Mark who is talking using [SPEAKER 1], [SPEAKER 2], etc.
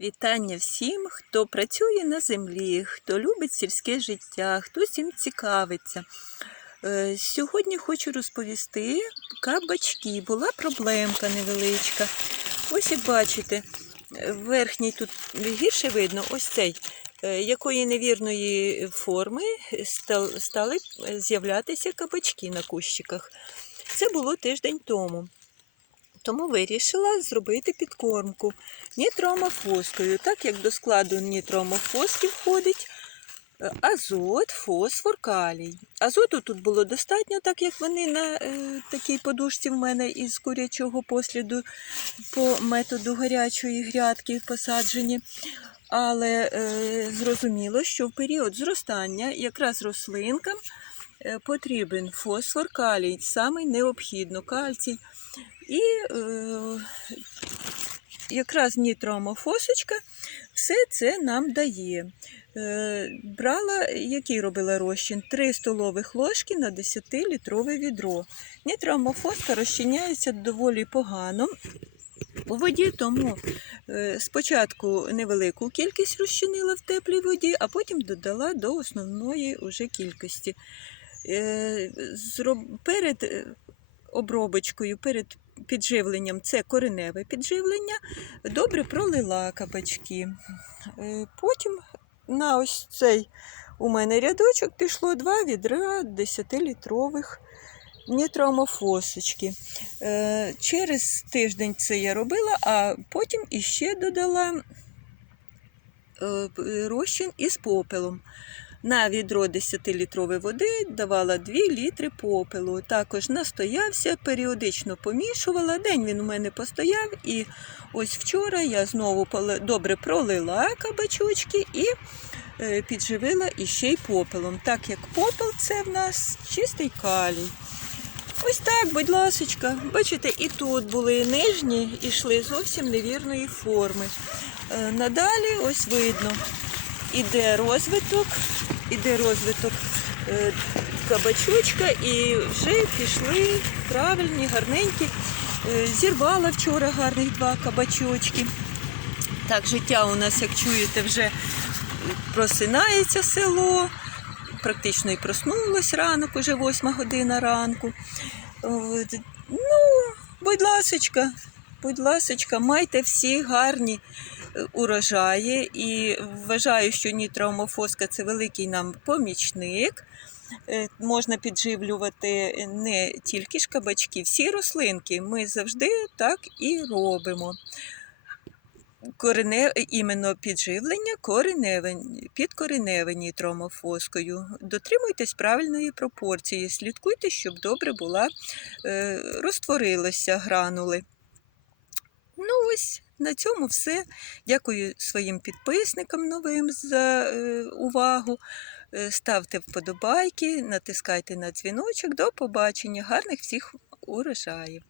[SPEAKER 1] Вітання всім, хто працює на землі, хто любить сільське життя, хто цим цікавиться. Е, Сьогодні хочу розповісти кабачки. Була проблемка невеличка. Ось як бачите, верхній тут гірше видно, ось цей, е, якої невірної форми стали з'являтися кабачки на кущиках. Це було тиждень тому. Тому вирішила зробити підкормку нітроамофоскою, так як до складу нітроамофоски входить е, азот, фосфор, калій. Азоту тут було достатньо, так як вони на е, такій подушці в мене із курячого посліду по методу гарячої грядки посаджені. Але е, зрозуміло, що в період зростання якраз рослинкам е, потрібен фосфор, калій, саме необхідно кальцій. І е, якраз нітроамофосочка все це нам дає. Е, брала, який робила розчин? 3 столових ложки на 10-літрове відро. Нітроамофоска розчиняється доволі погано. У воді тому е, спочатку невелику кількість розчинила в теплій воді, а потім додала до основної уже кількості. Е, Перед е, обробочкою, перед підживленням це кореневе підживлення, добре пролила кабачки. Е, Потім на ось цей у мене рядочок пішло два відра 10-літрових нітроамофосочки. Е, Через тиждень це я робила, а потім іще додала е, розчин із попелом. На відро 10-літрової води давала 2 літри попелу. Також настоявся, періодично помішувала. День він у мене постояв, і ось вчора я знову добре пролила кабачочки і е, підживила іще й попелом, так як попел це в нас чистий калій. Ось так, будь ласочка. Бачите, і тут були нижні, йшли зовсім невірної форми. Е, Надалі ось видно, іде розвиток, іде розвиток е, кабачочка, і вже пішли правильні, гарненькі. Е, Зірвала вчора гарних два кабачочки. Так, життя у нас, як чуєте, вже просинається село. Практично і проснулось ранок, уже восьма година ранку. Ну, будь ласочка, будь ласочка, майте всі гарні урожаї. І вважаю, що нітроамофоска це великий нам помічник. Е, Можна підживлювати не тільки ж кабачки, всі рослинки. Ми завжди так і робимо. Корене, іменно підживлення кореневе, підкореневе нітромофоскою. Дотримуйтесь правильної пропорції, слідкуйте, щоб добре була, е, розтворилися гранули. Ну ось на цьому все. Дякую своїм підписникам новим за е, увагу. Е, Ставте вподобайки, натискайте на дзвіночок. До побачення. Гарних всіх урожаїв!